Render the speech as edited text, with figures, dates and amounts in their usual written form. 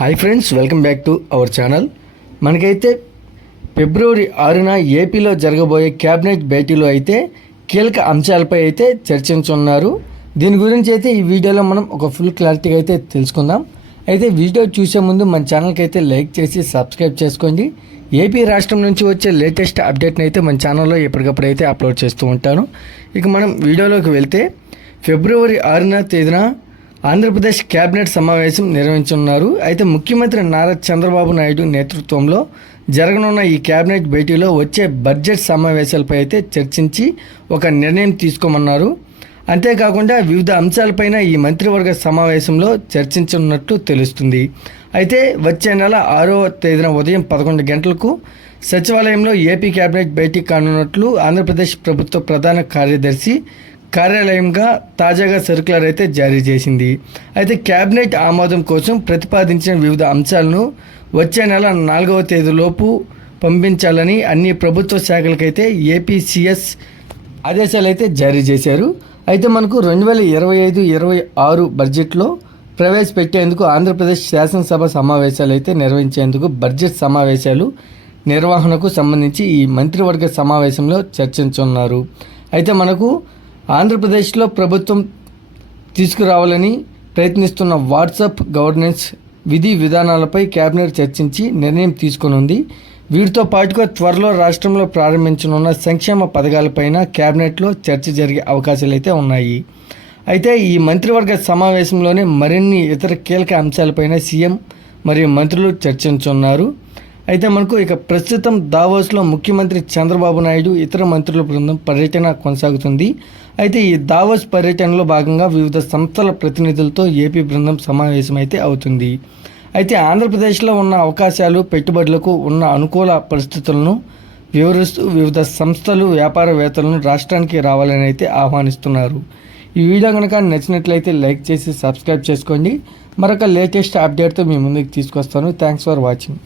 Hi friends, welcome back to our channel. మనకైతే ఫిబ్రవరి 6న ఏపీలో జరగబోయే క్యాబినెట్ భేటీలో అయితే కీలక అంశాలపై అయితే చర్చించున్నారు. దీని గురించి అయితే ఈ వీడియోలో మనం ఒక ఫుల్ క్లారిటీగా అయితే తెలుసుకుందాం. అయితే వీడియో చూసే ముందు మన ఛానల్కి అయితే లైక్ చేసి సబ్స్క్రైబ్ చేసుకోండి. ఏపీ రాష్ట్రం నుంచి వచ్చే లేటెస్ట్ అప్డేట్ని అయితే మన ఛానల్లో ఎప్పటికప్పుడు అయితే అప్లోడ్ చేస్తూ ఉంటాను. ఇక మనం వీడియోలోకి వెళ్తే ఫిబ్రవరి 6న తేదీన ఆంధ్రప్రదేశ్ క్యాబినెట్ సమావేశం నిర్వహించనున్నారు. అయితే ముఖ్యమంత్రి నారా చంద్రబాబు నాయుడు నేతృత్వంలో జరగనున్న ఈ క్యాబినెట్ భేటీలో వచ్చే బడ్జెట్ సమావేశాలపై అయితే చర్చించి ఒక నిర్ణయం తీసుకోమన్నారు. అంతేకాకుండా వివిధ అంశాలపైన ఈ మంత్రివర్గ సమావేశంలో చర్చించనున్నట్లు తెలుస్తుంది. అయితే వచ్చే నెల 6వ తేదీన ఉదయం 11 గంటలకు సచివాలయంలో ఏపీ క్యాబినెట్ భేటీ కానున్నట్లు ఆంధ్రప్రదేశ్ ప్రభుత్వ ప్రధాన కార్యదర్శి కార్యాలయంగా తాజాగా సర్క్యులర్ అయితే జారీ చేసింది. అయితే క్యాబినెట్ ఆమోదం కోసం ప్రతిపాదించిన వివిధ అంశాలను వచ్చే నెల 4వ తేదీలోపు పంపించాలని అన్ని ప్రభుత్వ శాఖలకైతే ఏపీసీఎస్ ఆదేశాలు అయితే జారీ చేశారు. అయితే మనకు 2025-26 బడ్జెట్లో ప్రవేశపెట్టేందుకు ఆంధ్రప్రదేశ్ శాసనసభ సమావేశాలు అయితే నిర్వహించేందుకు బడ్జెట్ సమావేశాలు నిర్వహణకు సంబంధించి ఈ మంత్రివర్గ సమావేశంలో చర్చించున్నారు. అయితే మనకు ఆంధ్రప్రదేశ్లో ప్రభుత్వం తీసుకురావాలని ప్రయత్నిస్తున్న వాట్సాప్ గవర్నెన్స్ విధి విధానాలపై కేబినెట్ చర్చించి నిర్ణయం తీసుకునుంది. వీటితో పాటుగా త్వరలో రాష్ట్రంలో ప్రారంభించనున్న సంక్షేమ పథకాలపైన కేబినెట్లో చర్చ జరిగే అవకాశాలు అయితే ఉన్నాయి. అయితే ఈ మంత్రివర్గ సమావేశంలోనే మరిన్ని ఇతర కీలక అంశాలపైన సీఎం మరియు మంత్రులు చర్చించున్నారు. అయితే మనకు ఇక ప్రస్తుతం దావోస్లో ముఖ్యమంత్రి చంద్రబాబు నాయుడు ఇతర మంత్రుల బృందం పర్యటన కొనసాగుతుంది. అయితే ఈ దావోస్ పర్యటనలో భాగంగా వివిధ సంస్థల ప్రతినిధులతో ఏపీ బృందం సమావేశం అయితే అవుతుంది. అయితే ఆంధ్రప్రదేశ్లో ఉన్న అవకాశాలు, పెట్టుబడులకు ఉన్న అనుకూల పరిస్థితులను వివరిస్తూ వివిధ సంస్థలు, వ్యాపారవేత్తలను రాష్ట్రానికి రావాలని అయితే ఆహ్వానిస్తున్నారు. ఈ వీడియో కనుక నచ్చినట్లయితే లైక్ చేసి సబ్స్క్రైబ్ చేసుకోండి. మరొక లేటెస్ట్ అప్డేట్తో మీ ముందుకు తీసుకొస్తాను. Thanks for watching.